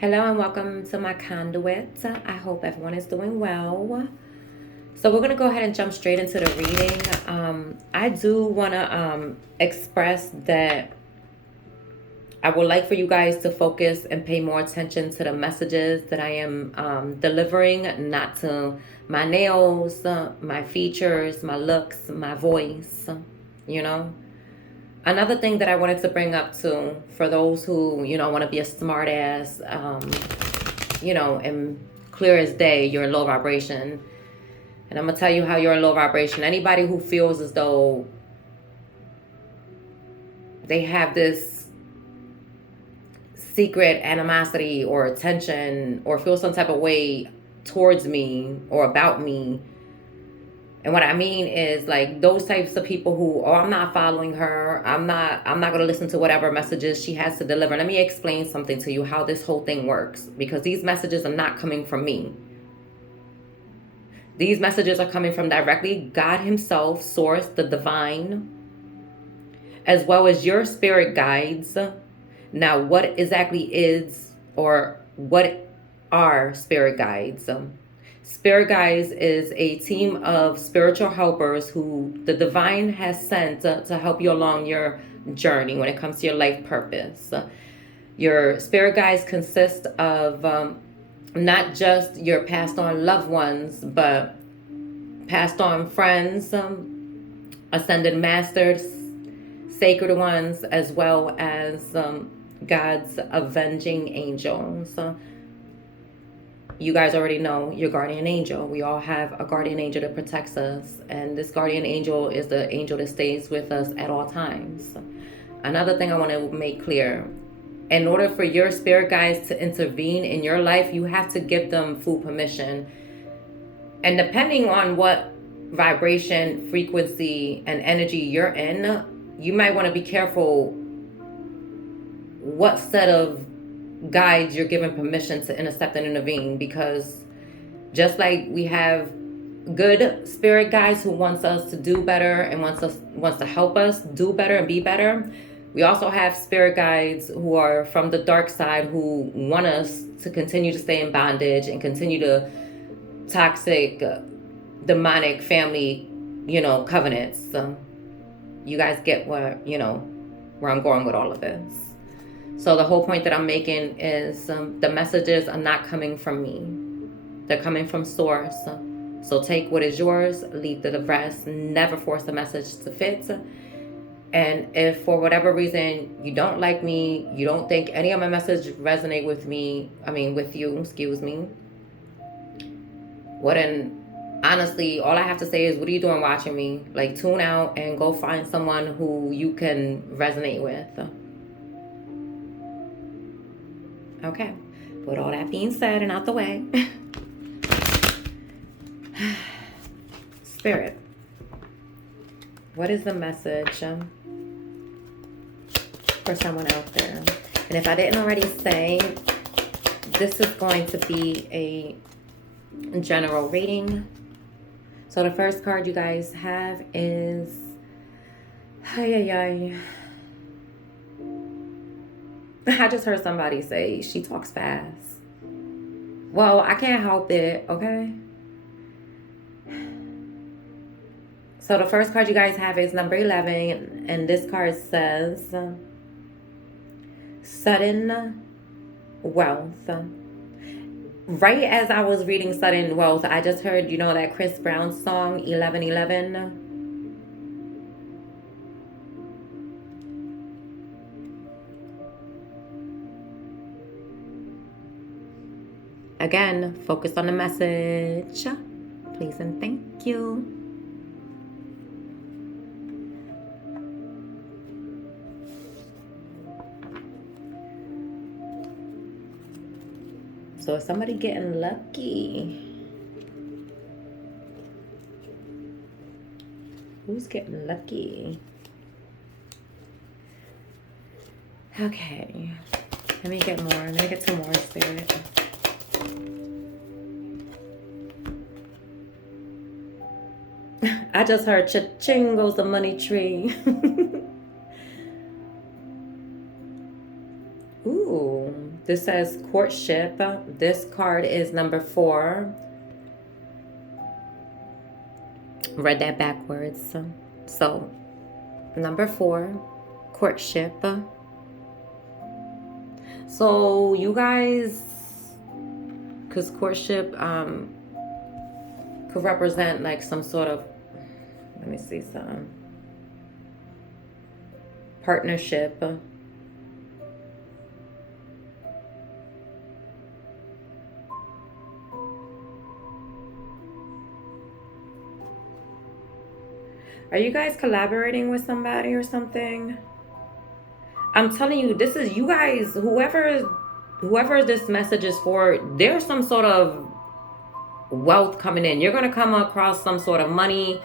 Hello and welcome to my conduit. I hope everyone is doing well. So we're going to go ahead and jump straight into the reading. I do want to express that I would like for you guys to focus and pay more attention to the messages that I am delivering, not to my nails, my features, my looks, my voice, you know. Another thing that I wanted to bring up too, for those who, want to be a smart ass, and clear as day, you're in low vibration. And I'm going to tell you how you're in low vibration. Anybody who feels as though they have this secret animosity or attention or feel some type of way towards me or about me. And what I mean is like those types of people who, oh, I'm not following her. I'm not going to listen to whatever messages she has to deliver. Let me explain something to you, how this whole thing works, because these messages are not coming from me. These messages are coming from directly God himself, source, the divine, as well as your spirit guides. Now, what exactly is, or what are spirit guides? Spirit guides is a team of spiritual helpers who the divine has sent to help you along your journey when it comes to your life purpose. Your spirit guides consist of not just your passed on loved ones, but passed on friends, ascended masters, sacred ones, as well as God's avenging angels. You guys already know your guardian angel. We all have a guardian angel that protects us, and this guardian angel is the angel that stays with us at all times. Another thing I want to make clear, in order for your spirit guides to intervene in your life, you have to give them full permission. And depending on what vibration, frequency, and energy you're in, you might want to be careful what set of guides you're given permission to intercept and intervene, because just like we have good spirit guides who wants us to do better and wants to help us do better and be better, we also have spirit guides who are from the dark side who want us to continue to stay in bondage and continue to toxic demonic family covenants. You guys get where I'm going with all of this. So the whole point that I'm making is the messages are not coming from me. They're coming from source. So take what is yours, leave the rest. Never force the message to fit. And if for whatever reason you don't like me, you don't think any of my messages resonate with you, well then, honestly, all I have to say is, what are you doing watching me? Like, tune out and go find someone who you can resonate with. Okay, with all that being said and out the way, Spirit, what is the message for someone out there? And if I didn't already say, this is going to be a general reading. So the first card you guys have is I just heard somebody say she talks fast. Well, I can't help it, okay? So the first card you guys have is number 11, and this card says sudden wealth. Right as I was reading sudden wealth, I just heard, that Chris Brown song 1111. Again, focus on the message, please and thank you. So is somebody getting lucky? Who's getting lucky? Okay, let me get more. Let me get some more, Spirit. I just heard cha-ching goes the money tree. Ooh, This says courtship. This card is number 4. Read that backwards. So, number 4, courtship. So, you guys, because courtship could represent like some sort of, let me see some partnership. Are you guys collaborating with somebody or something? I'm telling you, this is, you guys, whoever this message is for, there's some sort of wealth coming in. You're going to come across some sort of money.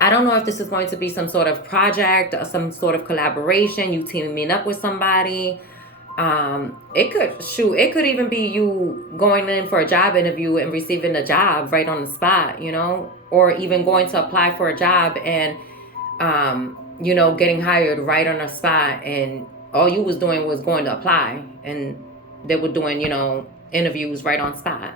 I don't know if this is going to be some sort of project or some sort of collaboration, you teaming up with somebody. It could even be you going in for a job interview and receiving a job right on the spot, you know, or even going to apply for a job and, you know, getting hired right on the spot, and all you was doing was going to apply, and they were doing, you know, interviews right on spot.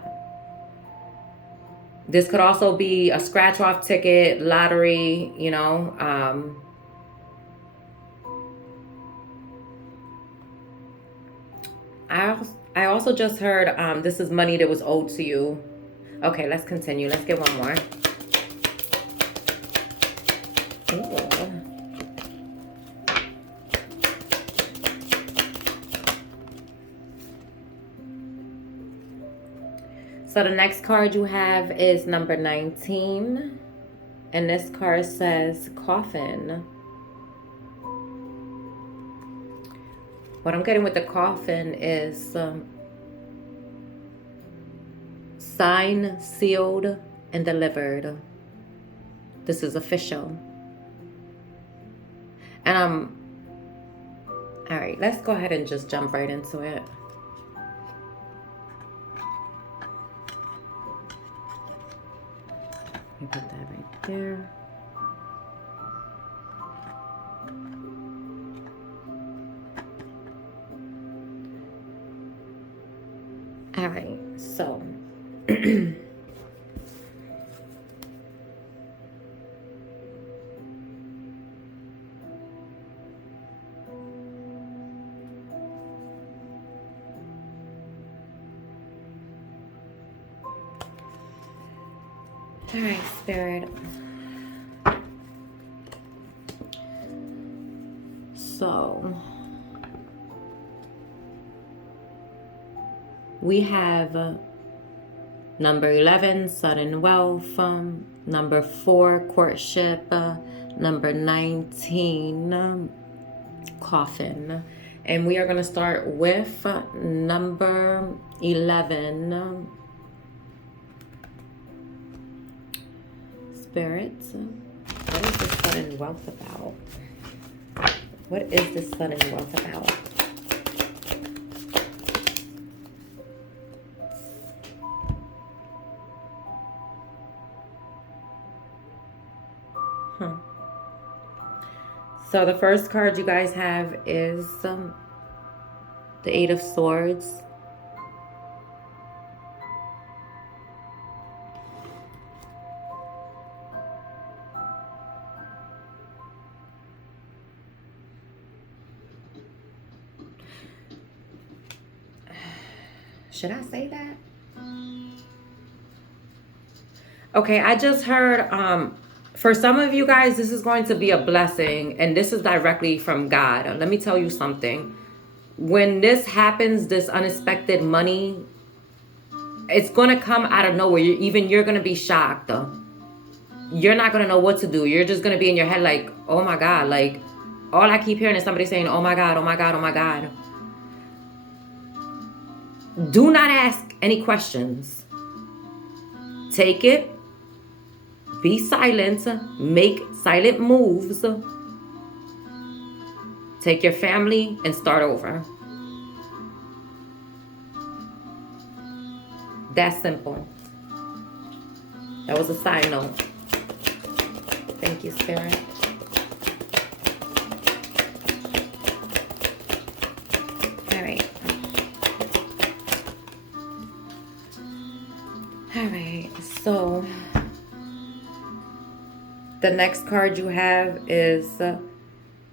This could also be a scratch off ticket, lottery, you know, I also just heard this is money that was owed to you. Okay, let's continue. Let's get one more. Ooh. So the next card you have is number 19. And this card says coffin. What I'm getting with the coffin is signed, sealed, and delivered. This is official. And all right, let's go ahead and just jump right into it. Let me put that right there. All right, so all right, Spirit. So we have number 11, sudden wealth, number 4, courtship, number 19, coffin. And we are going to start with number 11. Spirit, what is this sudden wealth about? What is this sudden wealth about? So the first card you guys have is the 8 of Swords. Should I say that? Okay, I just heard, for some of you guys, this is going to be a blessing, and this is directly from God. Let me tell you something. When this happens, this unexpected money, it's going to come out of nowhere. You're going to be shocked. You're not going to know what to do. You're just going to be in your head like, oh my God. Like, all I keep hearing is somebody saying, oh my God, oh my God, oh my God. Do not ask any questions. Take it. Be silent. Make silent moves. Take your family and start over. That's simple. That was a side note. Thank you, Spirit. All right. All right, so the next card you have is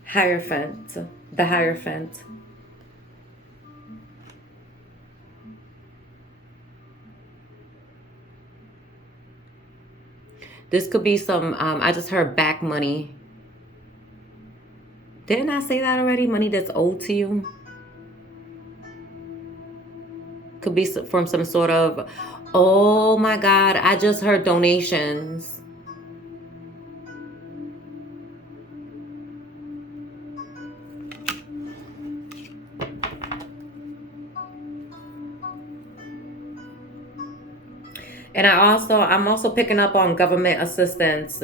Hierophant, the Hierophant. This could be some, I just heard back money. Didn't I say that already? Money that's owed to you. Could be from some sort of, oh my God, I just heard donations. And I'm also picking up on government assistance.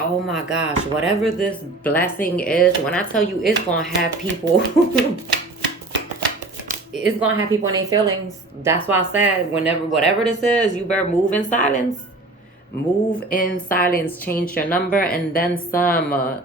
Oh my gosh, whatever this blessing is, when I tell you it's going to have people, it's going to have people in their feelings. That's why I said, whatever this is, you better move in silence. Move in silence, change your number and then some.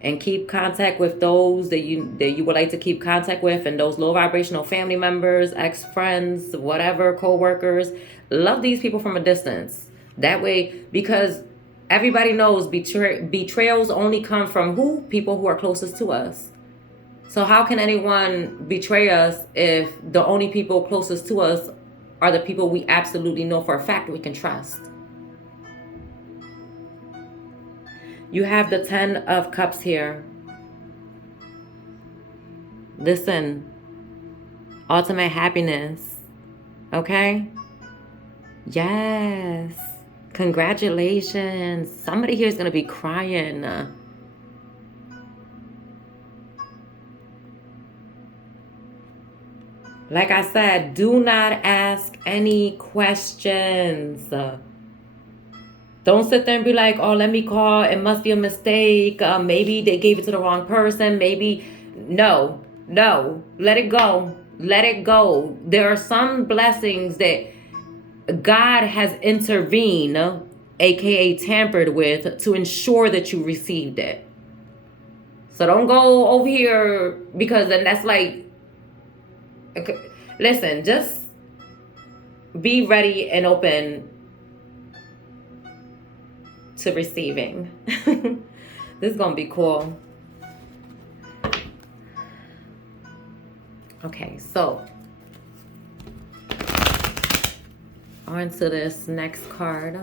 And keep contact with those that you would like to keep contact with, and those low vibrational family members, ex-friends, whatever, co-workers. Love these people from a distance. That way, because everybody knows betrayals only come from who? People who are closest to us. So how can anyone betray us if the only people closest to us are the people we absolutely know for a fact we can trust? You have the 10 of Cups here. Listen, ultimate happiness. Okay? Yes. Congratulations. Somebody here is going to be crying. Like I said, do not ask any questions. Don't sit there and be like, oh, let me call. It must be a mistake. Maybe they gave it to the wrong person. Maybe. No. Let it go. Let it go. There are some blessings that God has intervened, aka tampered with, to ensure that you received it. So don't go over here, because then that's like, okay, listen, just be ready and open to receiving. This is gonna be cool. Okay, so on to this next card.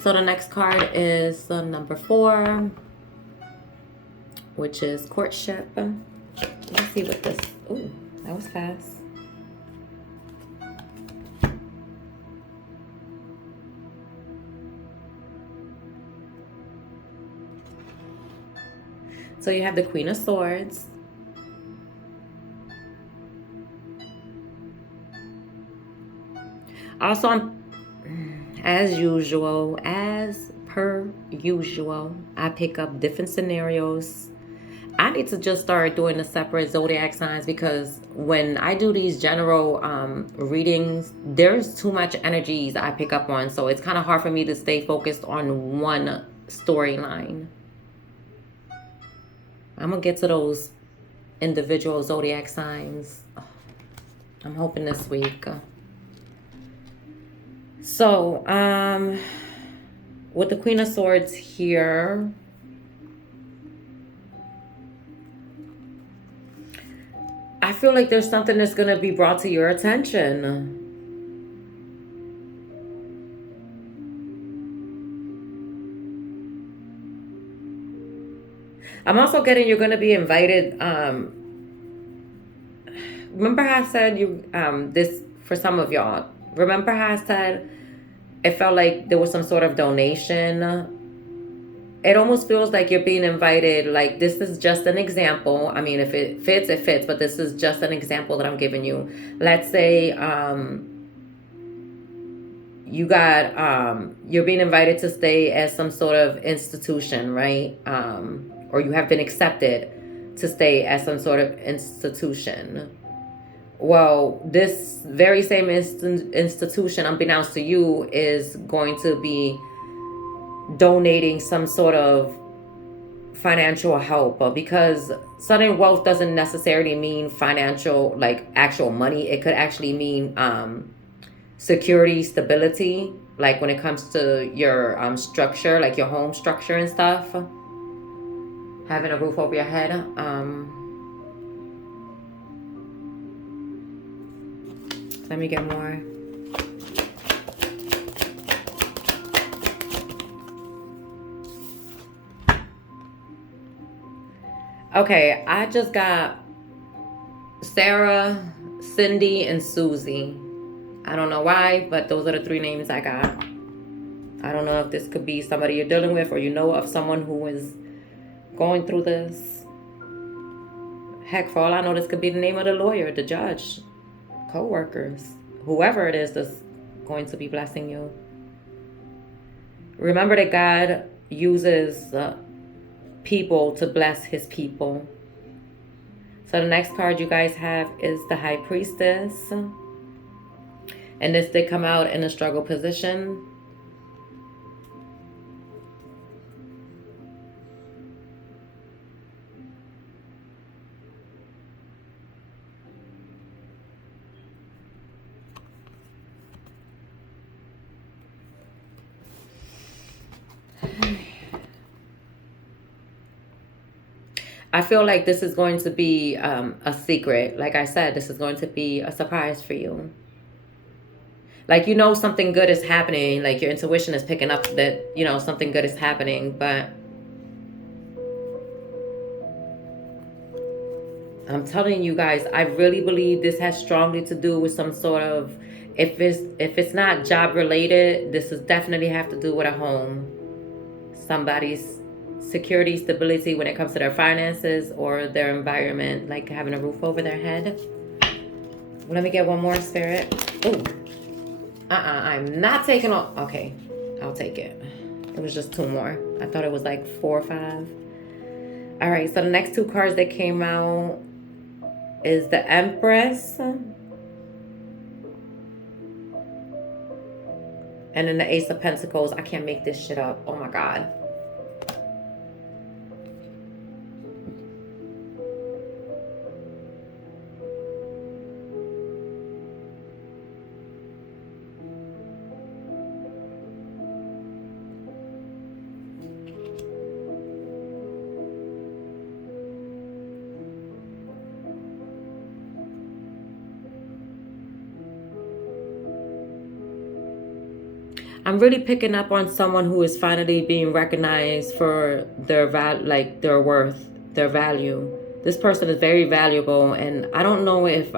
So the next card is number 4, which is courtship. Let's see what this. Ooh, that was fast. So you have the Queen of Swords. Also, as per usual, I pick up different scenarios. I need to just start doing the separate zodiac signs, because when I do these general readings, there's too much energies I pick up on. So it's kind of hard for me to stay focused on one storyline. I'm going to get to those individual zodiac signs. I'm hoping this week. So, with the Queen of Swords here, I feel like there's something that's going to be brought to your attention. I'm also getting you're going to be invited. Remember how I said this for some of y'all? Remember how I said it felt like there was some sort of donation? It almost feels like you're being invited. Like, this is just an example. I mean, if it fits, it fits. But this is just an example that I'm giving you. Let's say you're being invited to stay at some sort of institution, right? Or you have been accepted to stay at some sort of institution. Well, this very same institution, unbeknownst to you, is going to be donating some sort of financial help, because sudden wealth doesn't necessarily mean financial, like actual money. It could actually mean security, stability, like when it comes to your structure, like your home structure and stuff, having a roof over your head. Let me get more. Okay, I just got Sarah, Cindy, and Susie. I don't know why, but those are the 3 names I got. I don't know if this could be somebody you're dealing with, or you know of someone who is going through this. Heck, for all I know, this could be the name of the lawyer, the judge, co-workers, whoever it is that's going to be blessing you. Remember that God uses people to bless his people. So the next card you guys have is the High Priestess. And this did come out in a struggle position. I feel like this is going to be a secret. Like I said, this is going to be a surprise for you. Like, you know, something good is happening. Like, your intuition is picking up that, you know, something good is happening. But I'm telling you guys, I really believe this has strongly to do with some sort of, if it's not job related, this is definitely have to do with a home. Somebody's security, stability when it comes to their finances or their environment, like having a roof over their head. Well, let me get one more, Spirit. Oh, I'm not taking all. Okay, I'll take it. It was just 2 more. I thought it was like 4 or 5. All right, so the next 2 cards that came out is the Empress and then the Ace of Pentacles. I can't make this shit up. Oh my God. I'm really picking up on someone who is finally being recognized for their their worth, their value. This person is very valuable, and I don't know if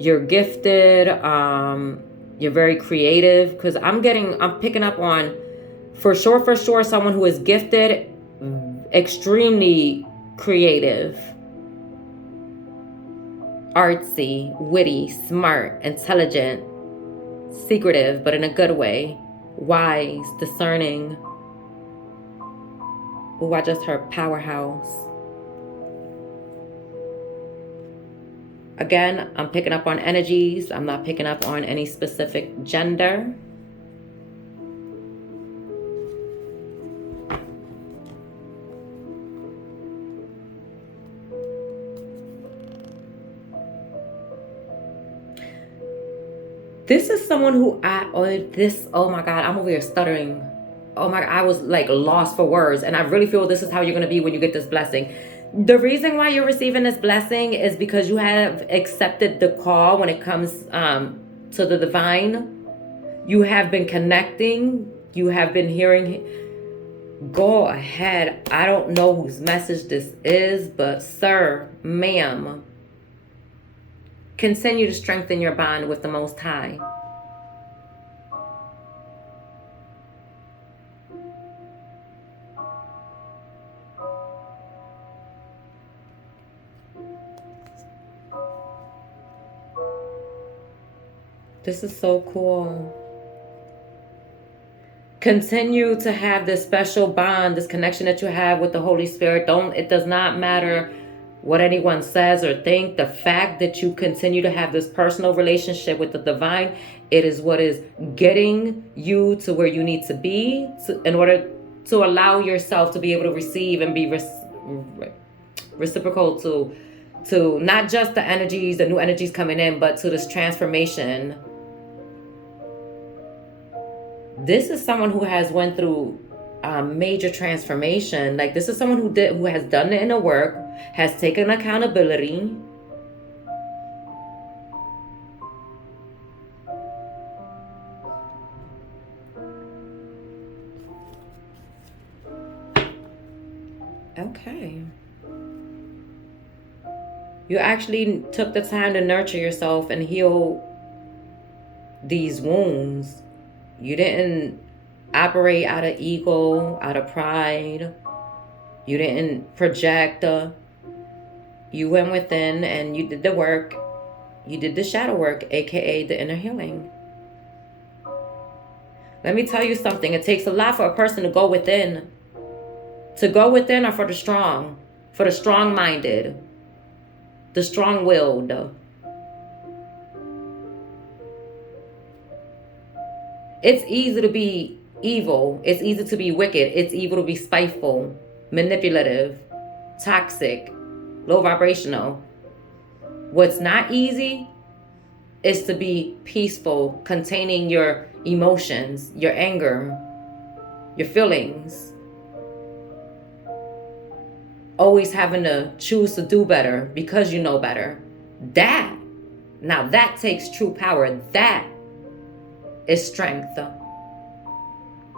you're gifted, you're very creative, because I'm picking up on for sure someone who is gifted, extremely creative, artsy, witty, smart, intelligent, secretive, but in a good way, wise, discerning. Oh, I just heard powerhouse. Again, I'm picking up on energies. I'm not picking up on any specific gender. This is someone who oh my God, I'm over here stuttering. Oh my God, I was like lost for words. And I really feel this is how you're going to be when you get this blessing. The reason why you're receiving this blessing is because you have accepted the call when it comes to the divine. You have been connecting. You have been hearing. Go ahead. I don't know whose message this is, but sir, ma'am, continue to strengthen your bond with the Most High. This is so cool. Continue to have this special bond, this connection that you have with the Holy Spirit. It does not matter what anyone says or think. The fact that you continue to have this personal relationship with the divine, it is what is getting you to where you need to be in order to allow yourself to be able to receive and be reciprocal to not just the energies, the new energies coming in, but to this transformation. This is someone who has went through a major transformation. Like, this is someone who has done the inner work, has taken accountability. Okay. You actually took the time to nurture yourself and heal these wounds. You didn't operate out of ego, out of pride. You didn't project. You went within and you did the work. You did the shadow work, aka the inner healing. Let me tell you something. It takes a lot for a person to go within. To go within are for the strong-minded, the strong-willed. It's easy to be evil. It's easy to be wicked. It's evil to be spiteful, manipulative, toxic, low vibrational. What's not easy is to be peaceful, containing your emotions, your anger, your feelings. Always having to choose to do better because you know better. Now that takes true power. That is strength.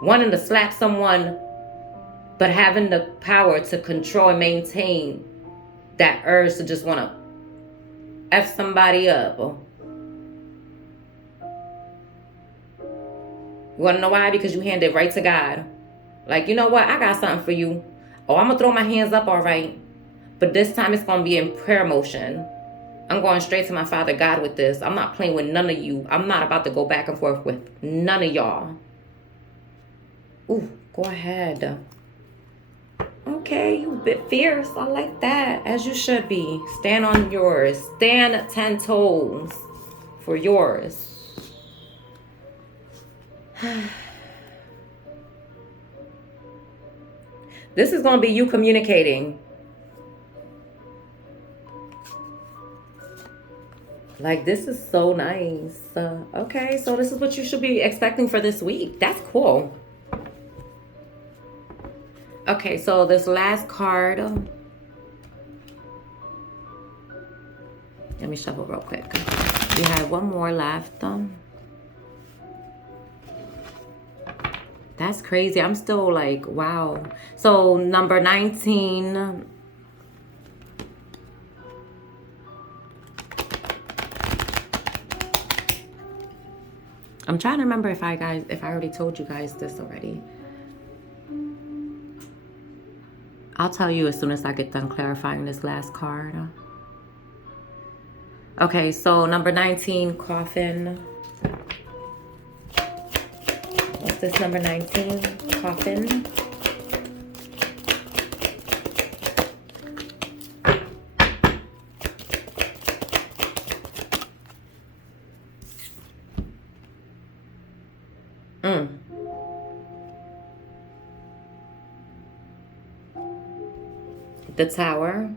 Wanting to slap someone, but having the power to control and maintain that urge to just want to F somebody up. You want to know why? Because you hand it right to God. Like, you know what? I got something for you. Oh, I'm going to throw my hands up, all right. But this time it's going to be in prayer motion. I'm going straight to my Father God with this. I'm not playing with none of you. I'm not about to go back and forth with none of y'all. Ooh, go ahead. Okay, you a bit fierce. I like that. As you should be. Stand on yours. Stand 10 toes for yours. This is going to be you communicating. Like, this is so nice. Okay, so this is what you should be expecting for this week. That's cool. Okay, so this last card. Let me shuffle real quick. We have one more left. That's crazy. I'm still like, wow. So number 19. I'm trying to remember if I already told you guys this already. I'll tell you as soon as I get done clarifying this last card. Okay, so number 19, coffin. What's this number 19? Coffin. The Tower.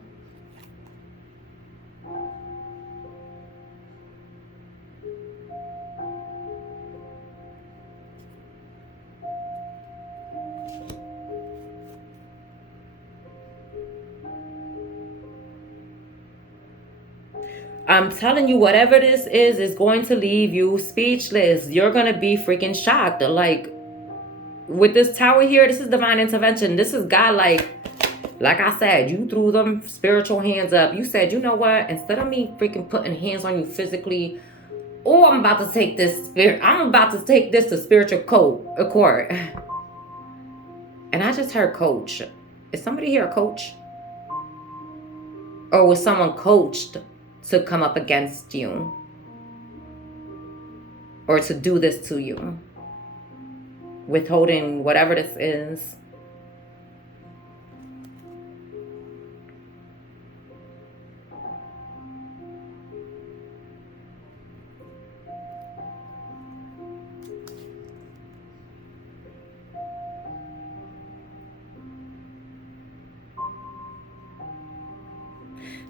I'm telling you, whatever this is going to leave you speechless. You're going to be freaking shocked. Like, with this tower here, this is divine intervention. This is God, like I said, you threw them spiritual hands up. You said, you know what? Instead of me freaking putting hands on you physically, I'm about to take this to spiritual court. And I just heard coach. Is somebody here a coach? Or was someone coached to come up against you? Or to do this to you? withholding whatever this is.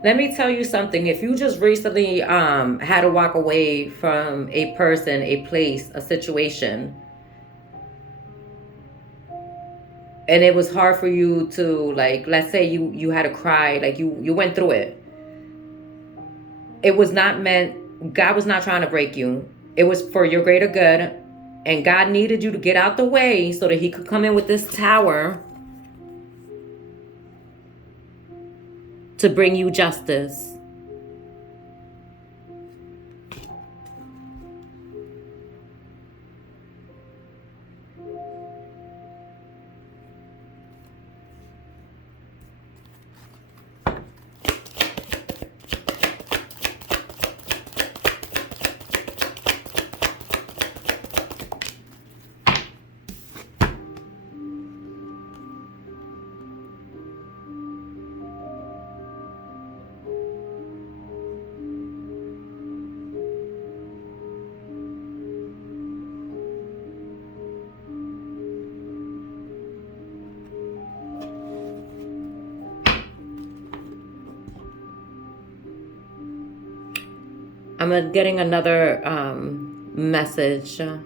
Let me tell you something. If you just recently had to walk away from a person, a place, a situation, and it was hard for you to, like, let's say you had to cry, like you went through it. It was not meant, God was not trying to break you. It was for your greater good. And God needed you to get out the way so that he could come in with this tower to bring you justice. I'm getting another message, and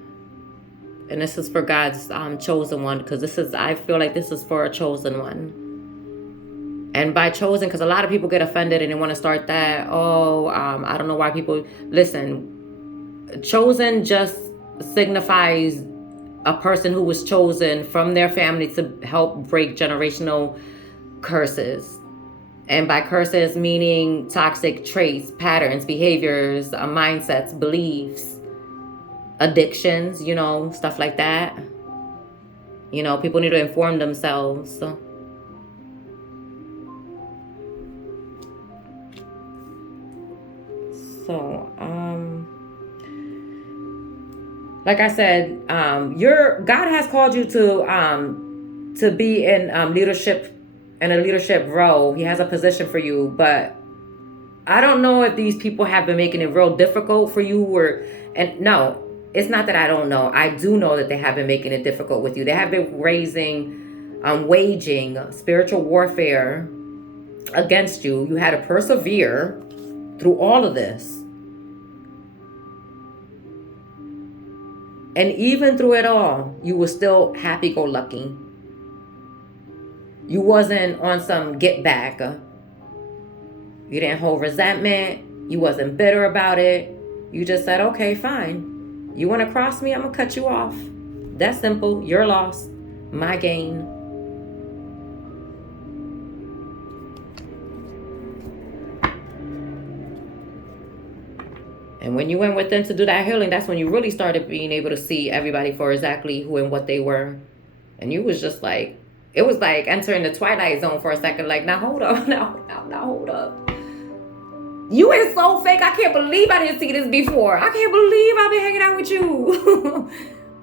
this is for God's chosen one, because I feel like this is for a chosen one. And by chosen, because a lot of people get offended and they want to start that, I don't know why people, listen, chosen just signifies a person who was chosen from their family to help break generational curses. And by curses, meaning toxic traits, patterns, behaviors, mindsets, beliefs, addictions, stuff like that. People need to inform themselves. So, like I said, God has called you to be in leadership, in a leadership role. He has a position for you, but I don't know if these people have been making it real difficult for you, and no, it's not that I don't know. I do know that they have been making it difficult with you. They have been waging spiritual warfare against you. You had to persevere through all of this. And even through it all, you were still happy-go-lucky. You wasn't on some get back. You didn't hold resentment. You wasn't bitter about it. You just said, okay, fine. You want to cross me? I'm going to cut you off. That's simple. Your loss, my gain. And when you went with them to do that healing, that's when you really started being able to see everybody for exactly who and what they were. And you was just like, it was like entering the Twilight Zone for a second. Like, now hold up. Now hold up. You is so fake. I can't believe I didn't see this before. I can't believe I've been hanging out with you.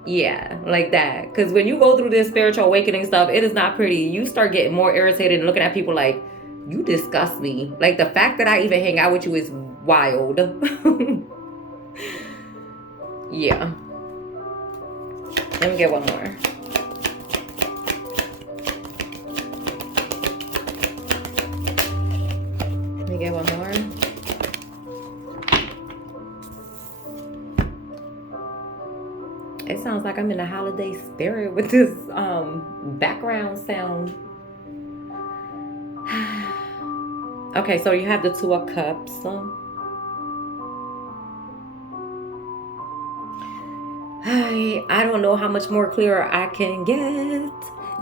Yeah, like that. Because when you go through this spiritual awakening stuff, it is not pretty. You start getting more irritated and looking at people like, you disgust me. Like, the fact that I even hang out with you is wild. Yeah. Let me get one more. Let me get one more. It sounds like I'm in a holiday spirit with this background sound. Okay, so you have the Two of Cups. I don't know how much more clearer I can get.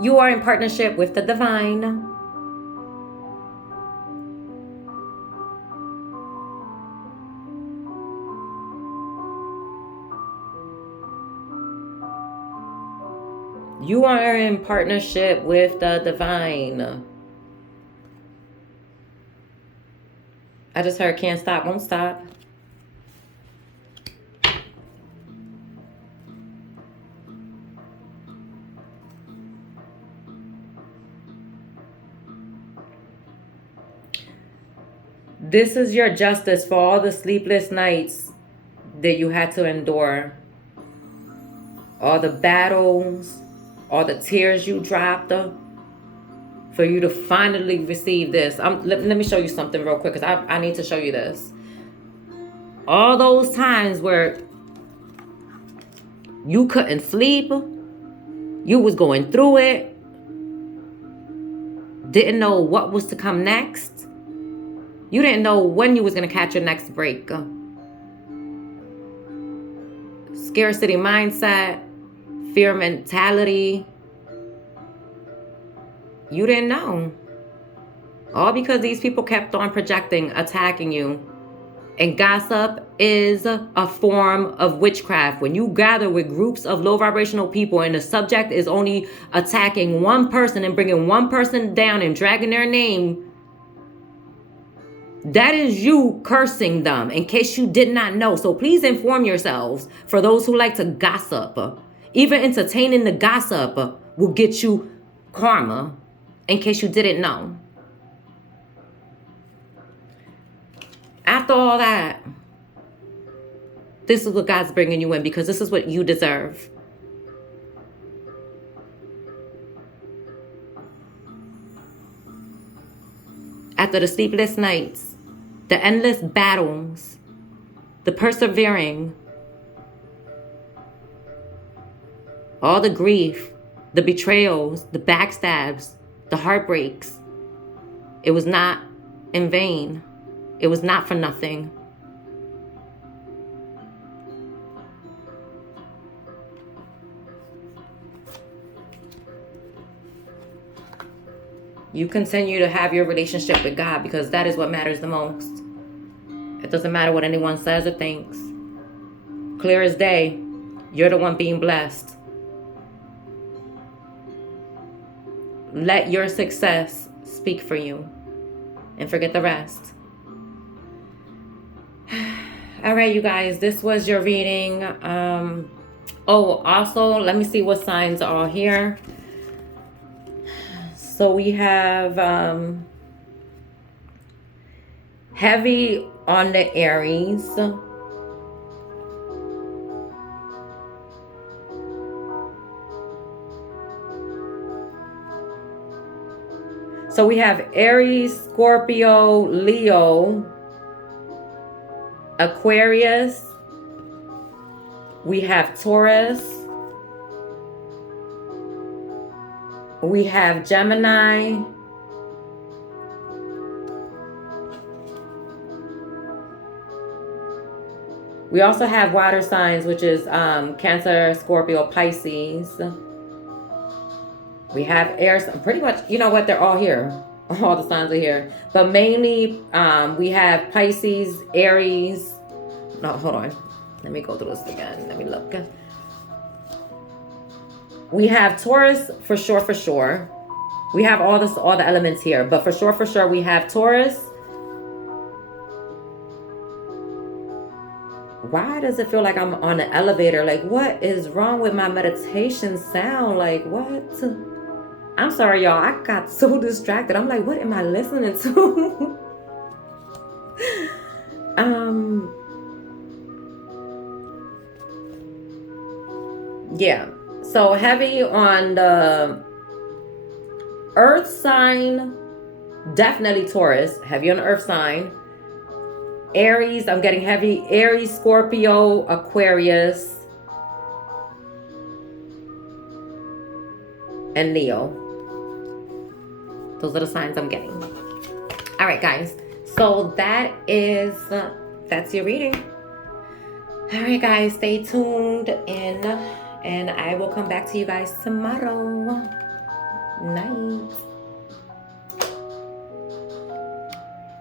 You are in partnership with the divine. You are in partnership with the divine. I just heard can't stop, won't stop. . This is your justice for all the sleepless nights that you had to endure. All the battles, all the tears you dropped, for you to finally receive this. Let me show you something real quick, because I need to show you this. All those times where you couldn't sleep, you was going through it, didn't know what was to come next. You didn't know when you was going to catch your next break. Scarcity mindset, fear mentality. You didn't know. All because these people kept on projecting, attacking you. And gossip is a form of witchcraft. When you gather with groups of low vibrational people and the subject is only attacking one person and bringing one person down and dragging their name, that is you cursing them, in case you did not know. So please inform yourselves. For those who like to gossip, even entertaining the gossip will get you karma, in case you didn't know. After all that, this is what God's bringing you in, because this is what you deserve. After the sleepless nights, the endless battles, the persevering, all the grief, the betrayals, the backstabs, the heartbreaks, it was not in vain. It was not for nothing. You continue to have your relationship with God, because that is what matters the most. It doesn't matter what anyone says or thinks. Clear as day, you're the one being blessed. Let your success speak for you, and forget the rest. All right, you guys, this was your reading. Also, let me see what signs are here. So we have heavy on the Aries. So we have Aries, Scorpio, Leo, Aquarius. We have Taurus. We have Gemini. We also have water signs, which is Cancer, Scorpio, Pisces. We have air, pretty much, you know what, they're all here. All the signs are here. But mainly, we have Pisces, Aries. No, hold on. Let me go through this again. Let me look. We have Taurus for sure. We have all the elements here. But for sure, we have Taurus. Why does it feel like I'm on an elevator? Like, what is wrong with my meditation sound? Like, what? I'm sorry, y'all. I got so distracted. I'm like, what am I listening to? Yeah. So heavy on the earth sign, definitely Taurus. Heavy on the earth sign. Aries, I'm getting heavy. Aries, Scorpio, Aquarius, and Leo. Those are the signs I'm getting. All right, guys. So that's your reading. All right, guys. Stay tuned and I will come back to you guys tomorrow night.